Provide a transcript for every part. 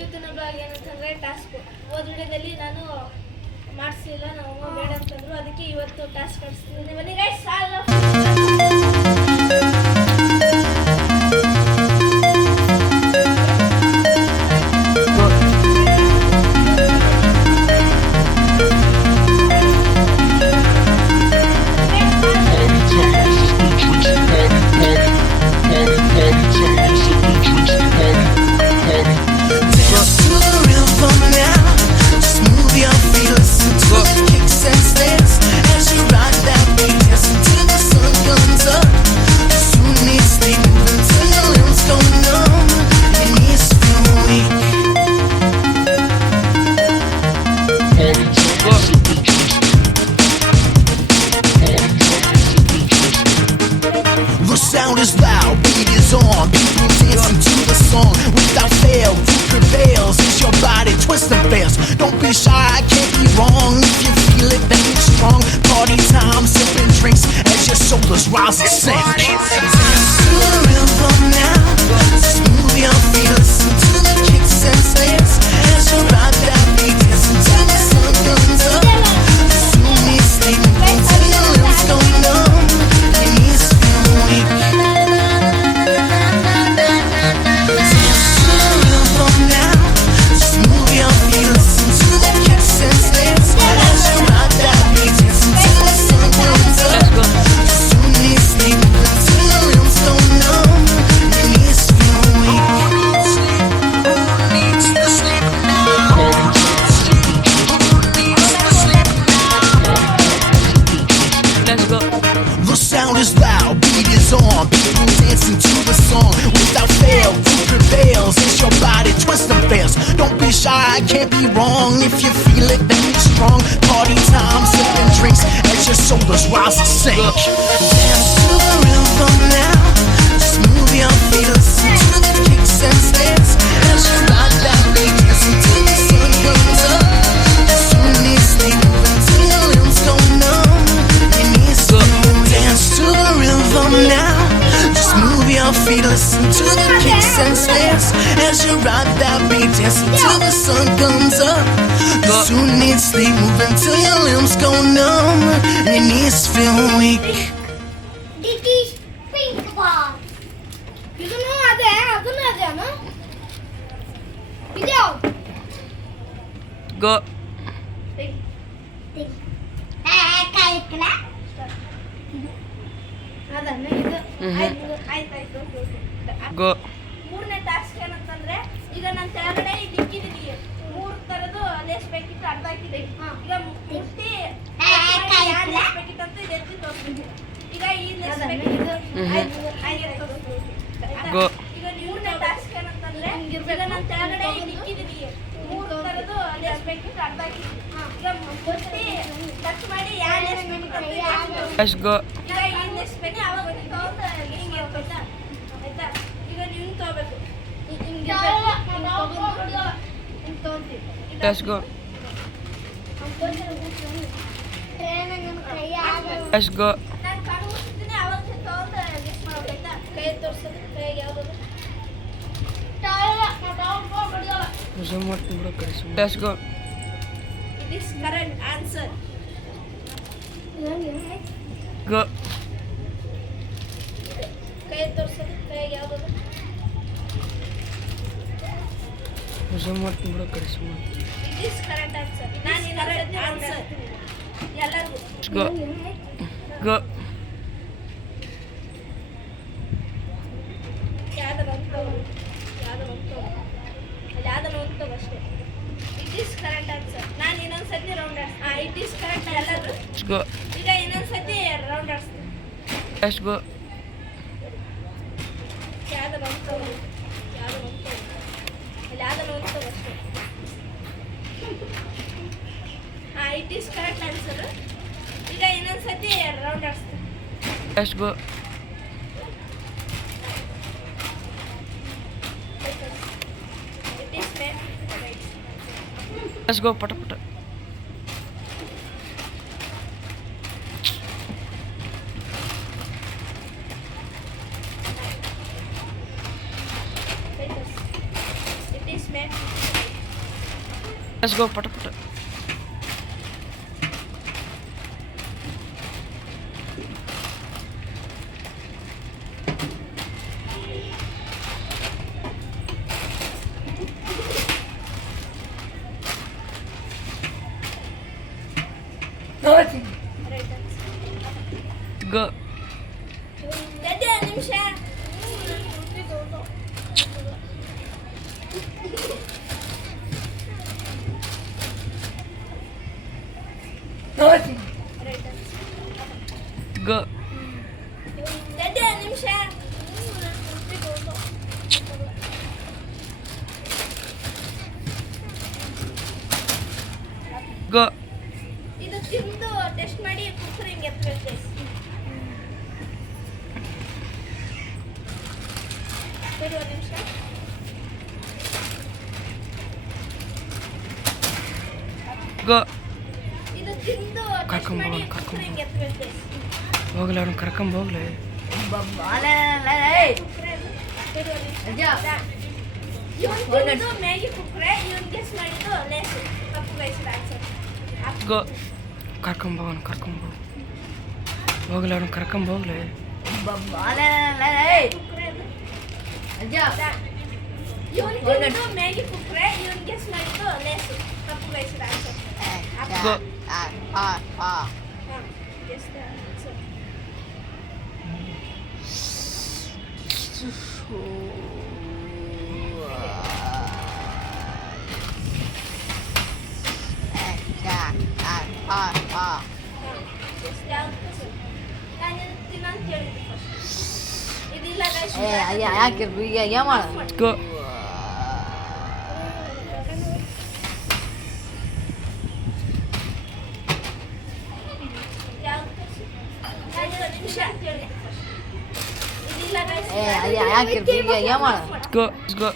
ಇವತ್ತಿನ ಬ್ಲಾಗ್ ಏನಂತಂದರೆ ಟಾಸ್ಕ್. ಹೋದ ವಿಡಿಯೋದಲ್ಲಿ ನಾನು ಮಾಡಿಸಿಲ್ಲ, ನಾವು ಬೇಡ ಅಂತಂದ್ರು, ಅದಕ್ಕೆ ಇವತ್ತು ಟಾಸ್ಕ್ ಮಾಡಿಸ್ತಿದ್ದೀನಿ. ಬನ್ನಿ guys, sound is loud, beat is on, people dancing to the song. Without fail, who prevails? Is your body twist and fails? Don't be shy, I can't be wrong. If you feel it, then you're strong. Party time, sipping drinks as your shoulders rise and sink. Dance to the rhythm now, smooth your feet, listen to the kicks and snares as you ride that beat, dancing till the sun comes up. Soon need sleep until your limbs go numb. Your knees feel weak. The sound is loud, beat is on, people dancing to the song. Without fail, who prevails? Is your body twist and fails? Don't be shy, I can't be wrong. If you feel it, then you're strong. Party time, sipping drinks as your shoulders rise and sink. Dance to the rhythm now, just move your feet, listen to the kicks and snares as you ride that beat, dancing till the sun comes up. Soon need sleep until your limbs go numb. Your knees dance to the rhythm now. Just move your feet, listen to the kicks and snares as you ride that beat, dancing till the sun comes up. You soon need sleep, move until your limbs go numb and your knees feel weak. This is pink ball. ಇದನ್ನು ಅದೇ ಅಮ್ಮ ಇದು Go. ಕಾಯಿಕಲ ಅದನ್ನ ಇದು ಆಯ್ತಾಯ್ತು. Go. ಮೂರನೇ task ಏನಂತಂದ್ರೆ, ಈಗ ನಾನು ಕೆಳಗಡೆ ಇಕ್ಕಿದ್ದೀನಿ, 3 ತರದ್ದು ಲೇಸ್ ಪ್ಯಾಕೆಟ್ ಅರ್ಧ ಹಾಕಿದೆ. ಈಗ ಮುಟ್ಟಿ ಲೇಸ್ ಪ್ಯಾಕೆಟ್ ಅಂತ ಇದೆ ಎತ್ತಿ ತೋರಿಸ್ತೀನಿ. ಈಗ ಈ ಲೇಸ್ ಪ್ಯಾಕೆಟ್ Go. ಈಗ ಮೂರನೇ ಟಾಸ್ಕ್ ಏನಂತಂದ್ರೆ, ಈಗ ನಾನು ಕೆಳಗಡೆ ಇಕ್ಕಿದ್ದೀನಿ, 3 ತರದ್ದು ಲೇಸ್ ಪ್ಯಾಕೆಟ್ ಅರ್ಧ ಹಾಕಿದ್ದೀನಿ. ಈಗ ಮುಟ್ಟಿ ಟಚ್ ಮಾಡಿ ಯಾವ ಲೇಸ್ ಪ್ಯಾಕೆಟ್ ಅಂತ ಇದೆ ಎತ್ತಿ ತೋರಿಸ್ತೀನಿ. Let's go. ಈಗ ಈ ಲೇಸ್ ಪ್ಯಾಕೆಟ್ ಅವಾಗ ತಗೊಂಡು ಹಿಂಗೆ ಇರ್ಬೇಕಾ? ಆಯ್ತಾ? ಈಗ ನೀವು ತಗೋಬೇಕು, ಹಿಂಗೆ ತಗೊಂತೀವಿ. Let's go. Let's go. ನಾನು ಕಣ್ಣು ಮುಚ್ಚಿದ್ದೀನಿ, ಅವಾಗ ತಗೊಂಡು ಮಿಕ್ಸ್ ಮಾಡ್ಬೇಕಾಯ್ತಾ? ಕೈ ತೋರಿಸೋದು, ಕೈಗೆ ಯಾವುದು Zoom ಮಾಡ್ತೀನಿ ಬಿಡು ಕಡೆ ಸುಮ್ನೆ. Let's go. It is correct answer. Go. ಕೈ ತೋರಿಸೋದು, ಕೈಗೆ ಯಾವುದು Zoom ಮಾಡ್ತೀನಿ ಬಿಡು ಕಡೆ ಸುಮ್ನೆ. It is correct answer. ನಾನು ಕರೆಕ್ಟ್ ಆನ್ಸರ್ ಎಲ್ಲರಿಗೂ. Let's go. Go. ಯಾವ್ದಾರು ಒಂದು ತಗೊಳ್ಳಿ, ಯಾವ್ದಾರು ಒಂದು ತಗೊಳ್ಳಿ, ಅಲ್ಲಿ ಯಾವ್ದಾರು ಒಂದು ತಗೋ ಅಷ್ಟೇ. It is correct answer. ನಾನು ಇನ್ನೊಂದ್ಸತಿ ರೌಂಡ್ ಆಡ್ಸ್ತೀನಿ. ಇಟ್ ಈಸ್ ಕರೆಕ್ಟ್ ಎಲ್ಲರೂ. Let's go. ಈಗ ಇನ್ನೊಂದ್ಸತಿ ರೌಂಡ್ ಆಡ್ಸ್ತೀನಿ. Let's go. ಯಾವ್ದಾರು ಒಂದು ತಗೊಳ್ಳಿ, ಯಾವ್ದಾರು ಒಂದು ತಗೊಳ್ಳಿ, ಅಲ್ಲಿ ಯಾವ್ದಾರು ಒಂದು ತಗೋ ಅಷ್ಟೇ. It is correct answer. ಈಗ ಇನ್ನೊಂದ್ಸತಿ ರೌಂಡ್ ಆಡ್ಸ್ತೀನಿ. Let's go. It is right. Let's go ಪಟ ಪಟ. It is meant let's go ಪಟ ಪಟ ಗೋ ಗದ್ದೆ ನಿಮಿಷ ಗೋ ಗದ್ದೆ ನಿಮಿಷ ಗೋ ಇದು ತಿಂದು ಟೆಸ್ಟ್ ಮಾಡಿ ಕುಕ್ಕರ್ ಹಿಂಗೆ ಎತ್ತಬೇಕು ಸರಿ ಒಂದು ನಿಮಿಷ ಗೋ ಇದು ತಿಂದು ಟೆಸ್ಟ್ ಕರ್ಕೊಂಡ್ ಮಾಡಿ ಹೋಗೋಣ, ಕುಕ್ಕರ್ ಕರ್ಕೊಂಡ್ ಹಿಂಗೆ ಎತ್ತಬೇಕು ಹೋಗ್ಲಿ ಅವ್ರನ್ನ ಕರ್ಕೊಂಬೋಗ್ಲಿ ಇವನ್ ತಿಂದು ಮ್ಯಾಗಿ ಕುಕ್ಕರೆ ಇವನ್ ಗೆಸ್ ಮಾಡಿದ್ದು ಲೇಸ್ ತಪ್ಪು ಬಯಸಿದ ಆನ್ಸರ್ ಗೋ ಕರ್ಕೊಂಬೋಗೋಣ ಹೋಗ್ಲಿ ಅವ್ರನ್ನ ಕರ್ಕೊಂಬೋಗ್ಲಿ ಇವನ್ ತಿಂದು ಮ್ಯಾಗಿ ಕುಕ್ಕರೆ ಇವನ್ ಗೆಸ್ ಮಾಡಿದ್ದು ಲೇಸ್ ತಪ್ಪು ಬಯಸಿದ answer go guess the answer guess ಯಾವುದು ಸರ್ ನಾನು ತಿನ್ನಂತ ಹೇಳಿದ್ದೆ ಫಸ್ಟ್ ಇದಿಲ್ಲ ಗೈಸ್ ಗೋ ಗೋ ಗೋ ಗೋ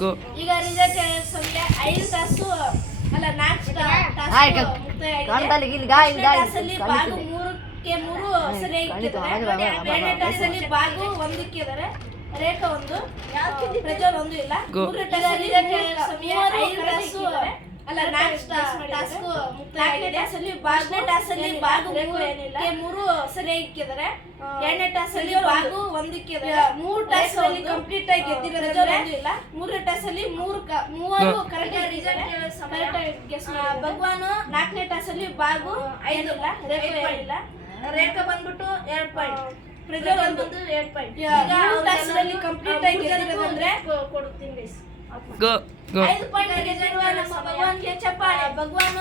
ಗೋ ಈಗ ರಿಸಲ್ಟ್ ಸಮಯ 5 ತಾಸು ಅಲ್ಲ 4 ತಾಸಲ್ಲಿ ಭಾಗ 3ಕ್ಕೆ 3 ಸರಿಯಾಗಿ ಎರಡನೇ ತಾಸಲ್ಲಿ ಭಾಗ 1ಕ್ಕೆ ಇದ್ದಾರೆ ರೇಖಾ 1 ಪ್ರಜ್ವಲ್ 1 ಇಲ್ಲ ಗೋ. ಮೂರನೇ ತಾಸಲ್ಲಿ ಸಮಯ 5 ತಾಸು ಅಲ್ಲ 4 ತಾಸು ಮುಕ್ತಾಯವಾಗಿದೆ ತಾಸಲ್ಲಿ ಭಾಗ 3 ಸರಿಯಾಗಿ ಇಕ್ಕಿದ್ದಾರೆ ಎರಡನೇ ತಾಸಲ್ಲಿ ಭಾಗ 1ಕ್ಕೆ ಇದ್ದಾರೆ 3 ತಾಸಲ್ಲಿ ಕಂಪ್ಲೀಟ್ ಆಗಿ ಗೆದ್ದಿರೋದ್ರೆ ಇಲ್ಲ ಮೂರನೇ ತಾಸಲ್ಲಿ ಮೂವರು ಕರೆಕ್ಟ್ ರಿಸಲ್ಟ್ ಭಗವಾನ್ 4ನೇ ತಾಸಲ್ಲಿ ಭಾಗ 5 ಇಲ್ಲ ರೇಖಾ ಬಂದ್ಬಿಟ್ಟು 2 ಪಾಯಿಂಟ್ ಪ್ರಜ್ವಲ್ ಬಂದು 2 ಪಾಯಿಂಟ್ ಈಗ 3 ತಾಸಲ್ಲಿ ಕಂಪ್ಲೀಟ್ ಆಗಿ ಗೆದ್ದಿರೋದ್ರೆ ಕೊಡುತ್ತೀನಿ ಗೈಸ್ ಗೋ ಗೋ 5 ಪಾಯಿಂಟ್ ಗೆದ್ದಿರುವ ನಮ್ಮ ಭಗವಾನ್ಗೆ ಚಪ್ಪಾಳೆ ಭಗವಾನ್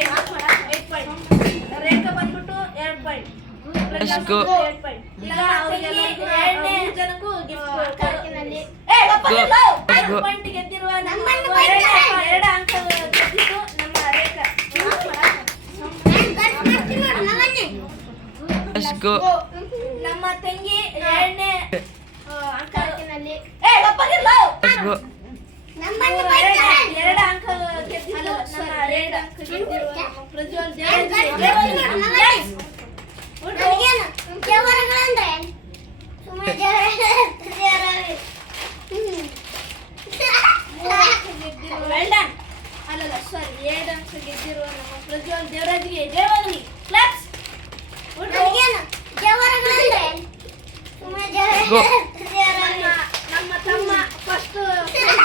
5 ಪಾಯಿಂಟ್ ರೇಖಾ ಬಂದ್ಬಿಟ್ಟು 2 ಪಾಯಿಂಟ್ Let's go. ಈಗ ಅವರಿಗೆ ಎರಡನೇ ಜನಕ್ಕೂ ಗಿಫ್ಟ್ ಕಾರ್ಕಿನಲ್ಲಿ Go. ಪಾಯಿಂಟ್ ಗೆದ್ದಿರುವ ನಮ್ಮ 2 ಅಂಕ ಗೆದ್ದಿದ್ದು ನಮ್ಮ ರೇಖಾ ಲೆಟ್ಸ್ ಗೋ ನಮ್ಮ ತಂಗಿ ಎರಡನೇ ಅಂಕನಲ್ಲಿ ಲೆಟ್ಸ್ ಗೋ 2 ಅಂಕ ಗೆದ್ದಿದ್ದು ನಮ್ಮ ರೇಖಾ ಗೆದ್ದಿರುವ ನಮ್ಮ ಪ್ರಜ್ವಲ್ ಅಲ್ಲಲ್ಲ ಸಾರಿ 2 ಅಂಕ ಗೆದ್ದಿರುವ ನಮ್ಮ ಪ್ರಜ್ವಲ್ ದೇವರಾಜ್ಗೆ ಜಯವಾಗಲಿ ಕ್ಲಾಪ್ಸ್ ನಮ್ಮ ತಮ್ಮ ಫಸ್ಟ್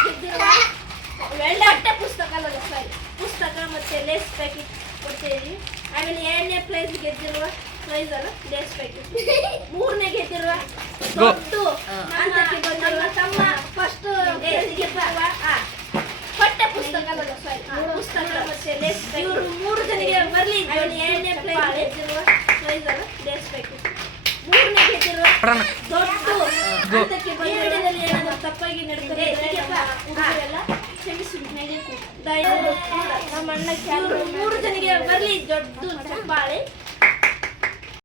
ಗೆದ್ದಿರುವ ಪಠ್ಯ ಪುಸ್ತಕ ಅಲ್ಲಲ್ಲ ಸಾರಿ ಪುಸ್ತಕ ಮತ್ತೆ ಲೇಸ್ ಪ್ಯಾಕೆಟ್ ಕೊಡ್ತೀವಿ ಆಮೇಲೆ 2ನೇ ಪ್ರೈಸ್ ಗೆದ್ದಿರುವ ಪ್ರೈಸ್ ಅಲ್ಲ ಲೇಸ್ ಪ್ಯಾಕೆಟ್ 3ನೇ ಗೆದ್ದಿರುವ ದೊಡ್ಡ ಹಂತಕ್ಕೆ ಬಂದಿರುವ ತಮ್ಮ ಫಸ್ಟ್ ಗೆದ್ದಿರುವ ಪಠ್ಯ ಪುಸ್ತಕ ಅಲ್ಲಲ್ಲ ಸಾರಿ ಪುಸ್ತಕ ಮತ್ತೆ ಲೇಸ್ ಪ್ಯಾಕೆಟ್ ಇವರು 3 ಜನರಿಗೆ ಬರಲಿ 2ನೇ ಪ್ರೈಸ್ ಗೆದ್ದಿರುವ ಪ್ರೈಸ್ ಅಲ್ಲ ಲೇಸ್ ಪ್ಯಾಕೆಟ್ 3ನೇ ಗೆದ್ದಿರುವ ದೊಡ್ಡ ಹಂತಕ್ಕೆ ಬಂದಿರೋದ್ರಲ್ಲಿ ಏನಾದರೂ ತಪ್ಪಾಗಿ ನಡೆದರೆ ಹುಡುಗರೆಲ್ಲ ಕ್ಷಮಿಸಿ ನಮ್ಮ ಅಣ್ಣಕ್ಕೆ 3 ಜನರಿಗೆ ಬರಲಿ ದೊಡ್ಡ ಚಪ್ಪಾಳೆ